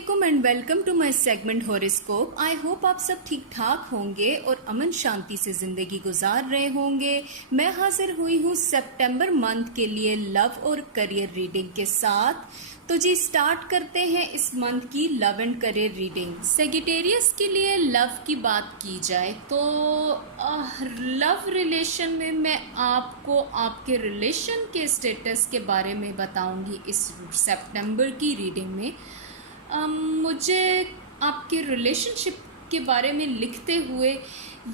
वालेकुम and welcome to my segment horoscope. I hope आप सब ठीक ठाक होंगे और अमन शांति से जिंदगी गुजार रहे होंगे। मैं हाजिर हुई हूँ सितंबर मंथ के लिए लव और करियर रीडिंग के साथ। तो जी स्टार्ट करते हैं इस मंथ की love and career reading. Sagittarius के लिए लव की बात की जाए तो लव रिलेशन में मैं आपको आपके रिलेशन के स्टेटस के बारे में बताऊंगी इस सितंबर की रीडिंग में। मुझे आपके रिलेशनशिप के बारे में लिखते हुए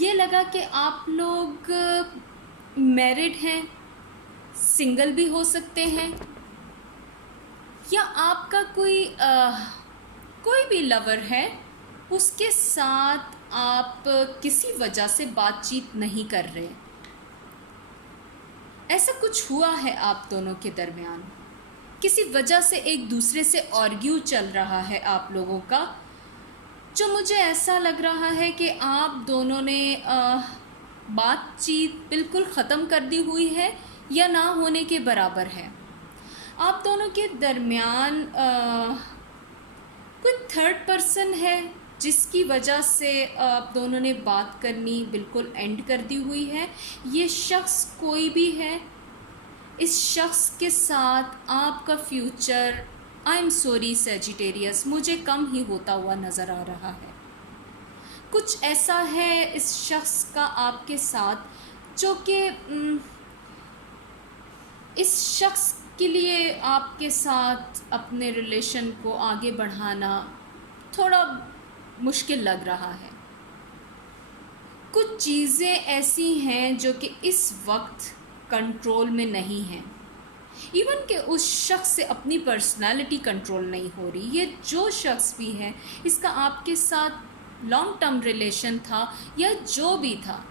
ये लगा कि आप लोग मैरिड हैं, सिंगल भी हो सकते हैं, या आपका कोई भी लवर है, उसके साथ आप किसी वजह से बातचीत नहीं कर रहे। ऐसा कुछ हुआ है आप दोनों के दरमियान, किसी वजह से एक दूसरे से आर्ग्यू चल रहा है आप लोगों का, जो मुझे ऐसा लग रहा है कि आप दोनों ने बातचीत बिल्कुल ख़त्म कर दी हुई है या ना होने के बराबर है। आप दोनों के दरमियान कोई थर्ड पर्सन है जिसकी वजह से आप दोनों ने बात करनी बिल्कुल एंड कर दी हुई है। ये शख्स कोई भी है, इस शख्स के साथ आपका future, I am sorry Sagittarius, मुझे कम ही होता हुआ नज़र आ रहा है। कुछ ऐसा है इस शख्स का आपके साथ जो कि इस शख्स के लिए आपके साथ अपने रिलेशन को आगे बढ़ाना थोड़ा मुश्किल लग रहा है। कुछ चीज़ें ऐसी हैं जो कि इस वक्त कंट्रोल में नहीं है। इवन कि उस शख्स से अपनी पर्सनालिटी कंट्रोल नहीं हो रही। ये जो शख्स भी है, इसका आपके साथ लॉन्ग टर्म रिलेशन था या जो भी था,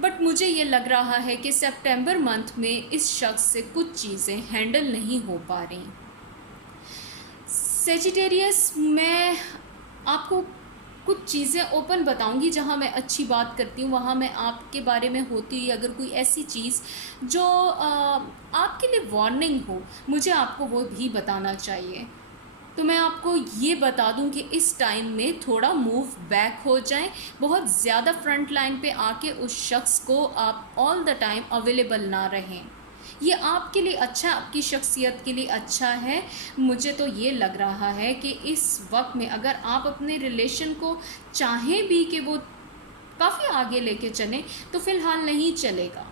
बट मुझे ये लग रहा है कि सितंबर मंथ में इस शख्स से कुछ चीज़ें हैंडल नहीं हो पा रही। सेजिटेरियस, मैं आपको कुछ चीज़ें ओपन बताऊंगी। जहां मैं अच्छी बात करती हूँ वहां मैं आपके बारे में होती अगर कोई ऐसी चीज़ जो आपके लिए वार्निंग हो, मुझे आपको वो भी बताना चाहिए। तो मैं आपको ये बता दूं कि इस टाइम में थोड़ा मूव बैक हो जाएं। बहुत ज़्यादा फ्रंट लाइन पे आके उस शख्स को आप ऑल द टाइम अवेलेबल ना रहें। ये आपके लिए अच्छा, आपकी शख्सियत के लिए अच्छा है। मुझे तो ये लग रहा है कि इस वक्त में अगर आप अपने रिलेशन को चाहें भी कि वो काफ़ी आगे लेके चलें, तो फ़िलहाल नहीं चलेगा।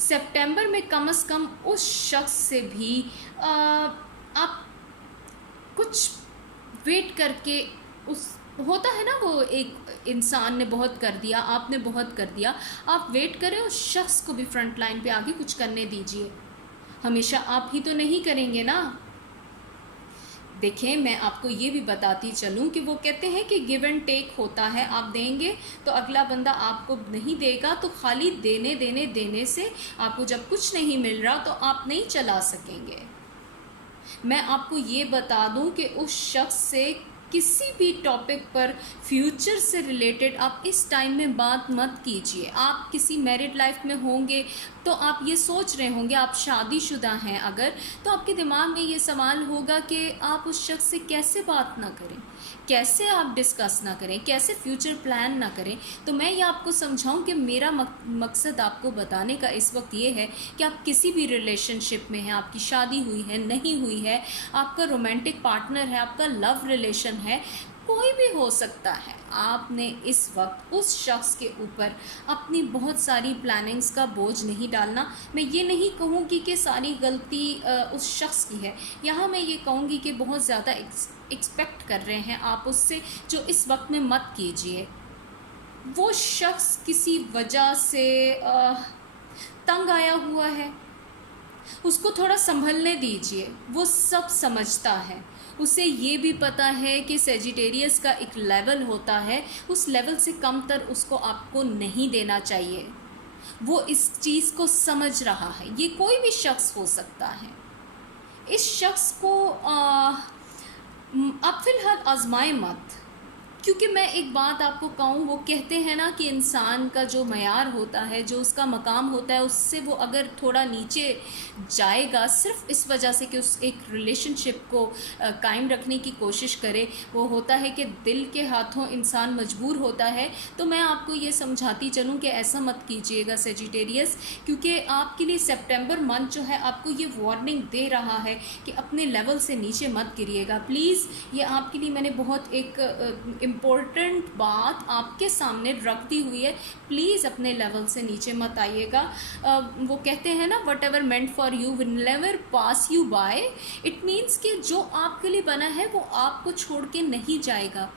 सितंबर में कम से कम उस शख्स से भी आप कुछ वेट करके, उस होता है ना, वो एक इंसान ने बहुत कर दिया, आपने बहुत कर दिया, आप वेट करें, उस शख्स को भी फ्रंट लाइन पे आगे कुछ करने दीजिए। हमेशा आप ही तो नहीं करेंगे ना। देखें, मैं आपको ये भी बताती चलूं कि वो कहते हैं कि गिव एंड टेक होता है। आप देंगे तो अगला बंदा आपको नहीं देगा, तो खाली देने देने देने से आपको जब कुछ नहीं मिल रहा तो आप नहीं चला सकेंगे। मैं आपको ये बता दूं कि उस शख्स से किसी भी टॉपिक पर फ्यूचर से रिलेटेड आप इस टाइम में बात मत कीजिए। आप किसी मैरिड लाइफ में होंगे तो आप ये सोच रहे होंगे, आप शादीशुदा हैं अगर, तो आपके दिमाग में ये सवाल होगा कि आप उस शख्स से कैसे बात ना करें, कैसे आप डिस्कस ना करें, कैसे फ्यूचर प्लान ना करें। तो मैं ये आपको समझाऊं कि मेरा मकसद आपको बताने का इस वक्त ये है कि आप किसी भी रिलेशनशिप में हैं, आपकी शादी हुई है, नहीं हुई है, आपका रोमांटिक पार्टनर है, आपका लव रिलेशन है, कोई भी हो सकता है, आपने इस वक्त उस शख्स के ऊपर अपनी बहुत सारी प्लानिंग्स का बोझ नहीं डालना। मैं ये नहीं कहूँगी कि सारी गलती उस शख्स की है। यहाँ मैं ये कहूँगी कि बहुत ज़्यादा एक्सपेक्ट कर रहे हैं आप उससे, जो इस वक्त में मत कीजिए। वो शख्स किसी वजह से तंग आया हुआ है, उसको थोड़ा संभलने दीजिए। वो सब समझता है, उसे ये भी पता है कि सेजिटेरियस का एक लेवल होता है, उस लेवल से कमतर उसको आपको नहीं देना चाहिए। वो इस चीज़ को समझ रहा है। ये कोई भी शख्स हो सकता है। इस शख्स को आप फिलहाल आजमाएं मत क्योंकि मैं एक बात आपको कहूँ, वो कहते हैं ना कि इंसान का जो मयार होता है, जो उसका मकाम होता है, उससे वो अगर थोड़ा नीचे जाएगा सिर्फ इस वजह से कि उस एक रिलेशनशिप को कायम रखने की कोशिश करे, वो होता है कि दिल के हाथों इंसान मजबूर होता है। तो मैं आपको ये समझाती चलूँ कि ऐसा मत कीजिएगा सेजिटेरियस, क्योंकि आपके लिए सितंबर मंथ जो है आपको ये वार्निंग दे रहा है कि अपने लेवल से नीचे मत गिरिएगा प्लीज़। ये आपके लिए मैंने बहुत एक इम्पोर्टेंट बात आपके सामने रख दी हुई है, प्लीज़ अपने लेवल से नीचे मत आइएगा। वो कहते हैं ना, whatever meant for you will never pass you by. It means कि जो आपके लिए बना है वो आपको छोड़ के नहीं जाएगा।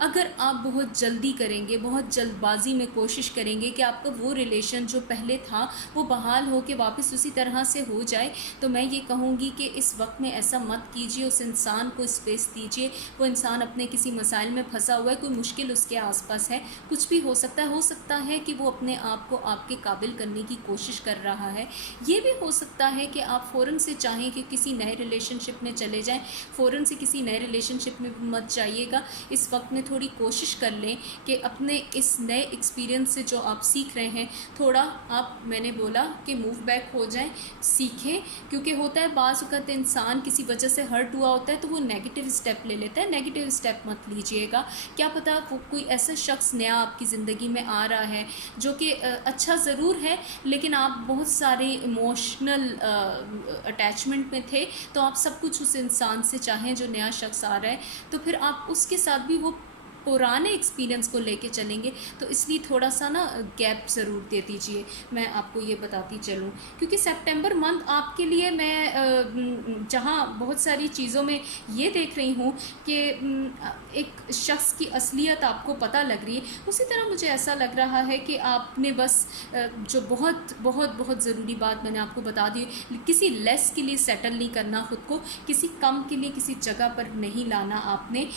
अगर आप बहुत जल्दी करेंगे, बहुत जल्दबाजी में कोशिश करेंगे कि आपका वो रिलेशन जो पहले था वो बहाल हो के वापस उसी तरह से हो जाए, तो मैं ये कहूँगी कि इस वक्त में ऐसा मत कीजिए। उस इंसान को स्पेस दीजिए। वो इंसान अपने किसी मसाइल में फंसा हुआ है, कोई मुश्किल उसके आसपास है, कुछ भी हो सकता है कि वो अपने आप को आपके काबिल करने की कोशिश कर रहा है। ये भी हो सकता है कि आप फ़ौरन से चाहें कि किसी नए रिलेशनशिप में चले जाएँ। फ़ौरन से किसी नए रिलेशनशिप में मत जाइएगा। इस वक्त में थोड़ी कोशिश कर लें कि अपने इस नए एक्सपीरियंस से जो आप सीख रहे हैं, थोड़ा आप, मैंने बोला कि मूव बैक हो जाएं, सीखें। क्योंकि होता है बाज़ वक़्त इंसान किसी वजह से हर्ट हुआ होता है तो वो नेगेटिव स्टेप ले लेता है। नेगेटिव स्टेप मत लीजिएगा। क्या पता वो कोई ऐसा शख्स नया आपकी ज़िंदगी में आ रहा है जो कि अच्छा ज़रूर है, लेकिन आप बहुत सारे इमोशनल अटैचमेंट में थे, तो आप सब कुछ उस इंसान से चाहें जो नया शख्स आ रहा है, तो फिर आप उसके साथ भी वो पुराने एक्सपीरियंस को लेके चलेंगे। तो इसलिए थोड़ा सा ना गैप ज़रूर दे दीजिए, मैं आपको ये बताती चलूँ। क्योंकि सितंबर मंथ आपके लिए मैं जहाँ बहुत सारी चीज़ों में ये देख रही हूँ कि एक शख्स की असलियत आपको पता लग रही है, उसी तरह मुझे ऐसा लग रहा है कि आपने बस जो बहुत बहुत बहुत ज़रूरी बात मैंने आपको बता दी, किसी लेस के लिए सेटल नहीं करना खुद को, किसी कम के लिए किसी जगह पर नहीं लाना आपने।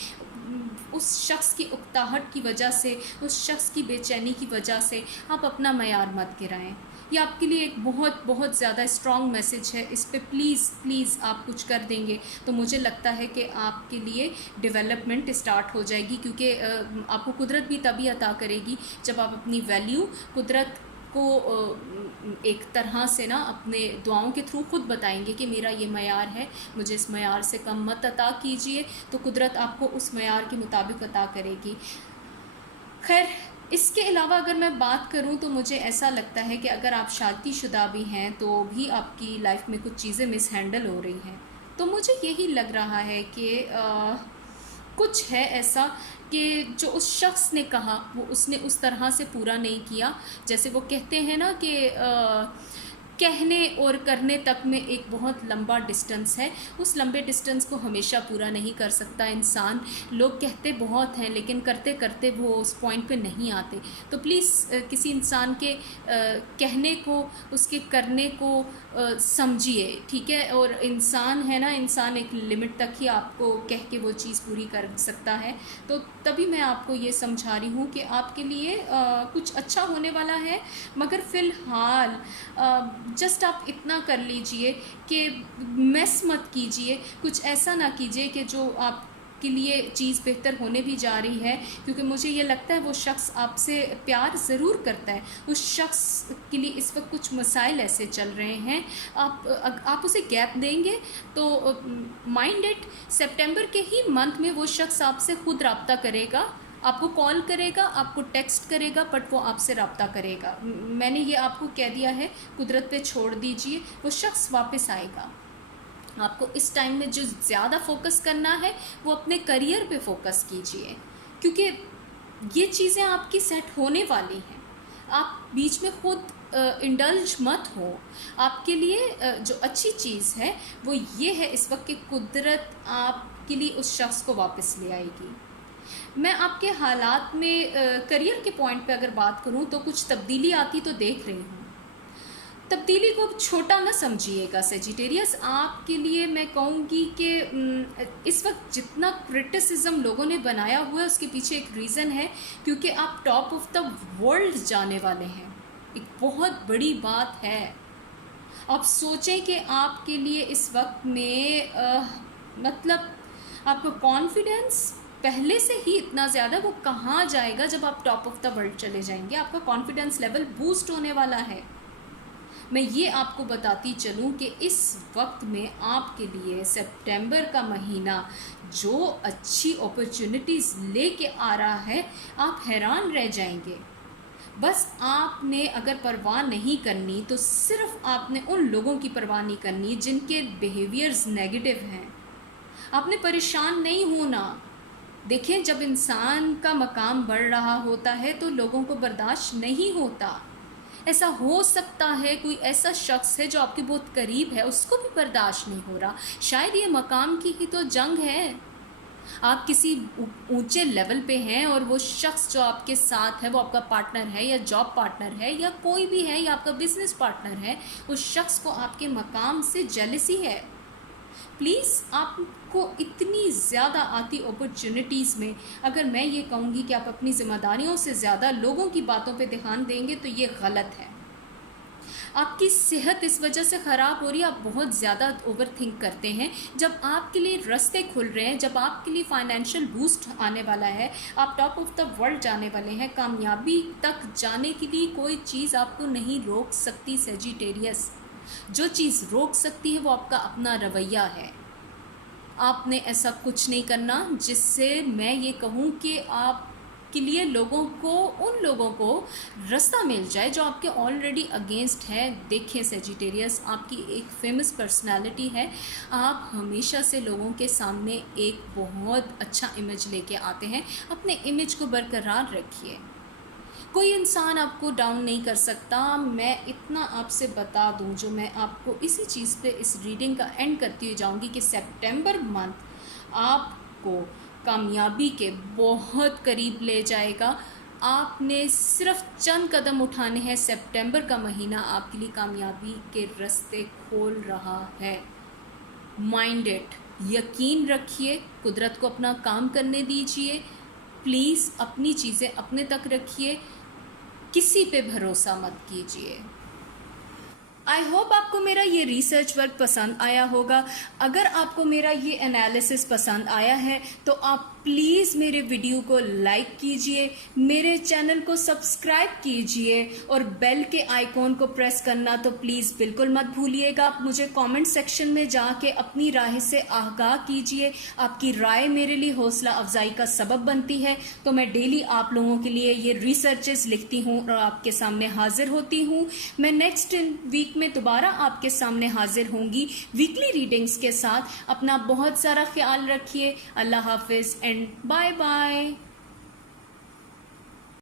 उस शख्स की उकताहट की वजह से, उस शख्स की बेचैनी की वजह से आप अपना मयार मत गिराएं। ये आपके लिए एक बहुत बहुत ज़्यादा स्ट्रॉन्ग मैसेज है। इस पे प्लीज़ आप कुछ कर देंगे तो मुझे लगता है कि आपके लिए डेवलपमेंट स्टार्ट हो जाएगी। क्योंकि आपको कुदरत भी तभी अता करेगी जब आप अपनी वैल्यू कुदरत को एक तरह से ना अपने दुआओं के थ्रू खुद बताएंगे कि मेरा ये मयार है, मुझे इस मयार से कम मत अता कीजिए, तो कुदरत आपको उस मयार के मुताबिक अता करेगी। खैर, इसके अलावा अगर मैं बात करूं तो मुझे ऐसा लगता है कि अगर आप शादीशुदा भी हैं तो भी आपकी लाइफ में कुछ चीज़ें मिस हैंडल हो रही हैं। तो मुझे यही लग रहा है कि कुछ है ऐसा कि जो उस शख्स ने कहा वो उसने उस तरह से पूरा नहीं किया। जैसे वो कहते हैं ना कि कहने और करने तक में एक बहुत लंबा डिस्टेंस है। उस लंबे डिस्टेंस को हमेशा पूरा नहीं कर सकता इंसान। लोग कहते बहुत हैं लेकिन करते करते वो उस पॉइंट पे नहीं आते। तो प्लीज़ किसी इंसान के कहने को, उसके करने को समझिए, ठीक है। और इंसान है ना, इंसान एक लिमिट तक ही आपको कह के वो चीज़ पूरी कर सकता है। तो तभी मैं आपको ये समझा रही हूँ कि आपके लिए कुछ अच्छा होने वाला है, मगर फ़िलहाल जस्ट आप इतना कर लीजिए कि मेस मत कीजिए, कुछ ऐसा ना कीजिए कि जो आप के लिए चीज़ बेहतर होने भी जा रही है। क्योंकि मुझे ये लगता है वो शख्स आपसे प्यार ज़रूर करता है, उस शख्स के लिए इस वक्त कुछ मसाइल ऐसे चल रहे हैं। आप उसे गैप देंगे तो माइंड इट, सितंबर के ही मंथ में वो शख्स आपसे खुद रब्ता करेगा, आपको कॉल करेगा, आपको टेक्स्ट करेगा, बट वो आपसे रब्ता करेगा। मैंने ये आपको कह दिया है, कुदरत पे छोड़ दीजिए, वो शख्स वापस आएगा। आपको इस टाइम में जो ज़्यादा फोकस करना है वो अपने करियर पे फोकस कीजिए, क्योंकि ये चीज़ें आपकी सेट होने वाली हैं। आप बीच में खुद इंडल्ज मत हो। आपके लिए जो अच्छी चीज़ है वो ये है इस वक्त कि कुदरत आपके लिए उस शख्स को वापस ले आएगी। मैं आपके हालात में करियर के पॉइंट पे अगर बात करूं तो कुछ तब्दीली आती तो देख रही हूं। तब्दीली को छोटा ना समझिएगा सेजिटेरियस। आपके लिए मैं कहूँगी कि इस वक्त जितना क्रिटिसिज्म लोगों ने बनाया हुआ है उसके पीछे एक रीज़न है, क्योंकि आप टॉप ऑफ द वर्ल्ड जाने वाले हैं। एक बहुत बड़ी बात है। आप सोचें कि आपके लिए इस वक्त में मतलब आपका कॉन्फिडेंस पहले से ही इतना ज़्यादा, वो कहाँ जाएगा जब आप टॉप ऑफ द वर्ल्ड चले जाएंगे। आपका कॉन्फिडेंस लेवल बूस्ट होने वाला है। मैं ये आपको बताती चलूँ कि इस वक्त में आपके लिए सितंबर का महीना जो अच्छी अपॉर्चुनिटीज़ लेके आ रहा है, आप हैरान रह जाएंगे। बस आपने अगर परवाह नहीं करनी तो सिर्फ आपने उन लोगों की परवाह नहीं करनी जिनके बिहेवियर्स नेगेटिव हैं। आपने परेशान नहीं होना। देखें, जब इंसान का मकाम बढ़ रहा होता है तो लोगों को बर्दाश्त नहीं होता। ऐसा हो सकता है कोई ऐसा शख्स है जो आपके बहुत करीब है, उसको भी बर्दाश्त नहीं हो रहा। शायद ये मकाम की ही तो जंग है। आप किसी ऊंचे लेवल पे हैं और वो शख्स जो आपके साथ है वो आपका पार्टनर है या जॉब पार्टनर है या कोई भी है या आपका बिजनेस पार्टनर है, उस शख्स को आपके मकाम से जेलसी है। प्लीज़, आपको इतनी ज़्यादा आती अपॉर्चुनिटीज़ में अगर मैं ये कहूँगी कि आप अपनी ज़िम्मेदारियों से ज़्यादा लोगों की बातों पे ध्यान देंगे तो ये गलत है। आपकी सेहत इस वजह से ख़राब हो रही है, आप बहुत ज़्यादा ओवर थिंक करते हैं। जब आपके लिए रास्ते खुल रहे हैं, जब आपके लिए फाइनेंशियल बूस्ट आने वाला है, आप टॉप ऑफ द वर्ल्ड जाने वाले हैं, कामयाबी तक जाने के लिए कोई चीज़ आपको नहीं रोक सकती। सेजिटेरियस, जो चीज़ रोक सकती है वो आपका अपना रवैया है। आपने ऐसा कुछ नहीं करना जिससे मैं ये कहूँ कि आप के लिए उन लोगों को रास्ता मिल जाए जो आपके ऑलरेडी अगेंस्ट है। देखें सेजिटेरियस, आपकी एक फेमस पर्सनालिटी है। आप हमेशा से लोगों के सामने एक बहुत अच्छा इमेज लेके आते हैं। अपने इमेज को बरकरार रखिए। कोई इंसान आपको डाउन नहीं कर सकता। मैं इतना आपसे बता दूं, जो मैं आपको इसी चीज़ पे इस रीडिंग का एंड करती हुई जाऊंगी कि सितंबर मंथ आपको कामयाबी के बहुत करीब ले जाएगा। आपने सिर्फ चंद कदम उठाने हैं। सितंबर का महीना आपके लिए कामयाबी के रास्ते खोल रहा है। माइंड इट, यकीन रखिए, कुदरत को अपना काम करने दीजिए। प्लीज़ अपनी चीज़ें अपने तक रखिए, किसी पे भरोसा मत कीजिए। आई होप आपको मेरा ये रिसर्च वर्क पसंद आया होगा। अगर आपको मेरा ये एनालिसिस पसंद आया है तो आप प्लीज़ मेरे वीडियो को लाइक कीजिए, मेरे चैनल को सब्सक्राइब कीजिए और बेल के आइकॉन को प्रेस करना तो प्लीज़ बिल्कुल मत भूलिएगा। आप मुझे कमेंट सेक्शन में जाके अपनी राय से आगाह कीजिए। आपकी राय मेरे लिए हौसला अफजाई का सबब बनती है। तो मैं डेली आप लोगों के लिए ये रिसर्चेस लिखती हूँ और आपके सामने हाजिर होती हूँ। मैं नेक्स्ट वीक में दोबारा आपके सामने हाजिर होंगी वीकली रीडिंग्स के साथ। अपना बहुत सारा ख्याल रखिए। अल्लाह हाफिज एंड बाय बाय।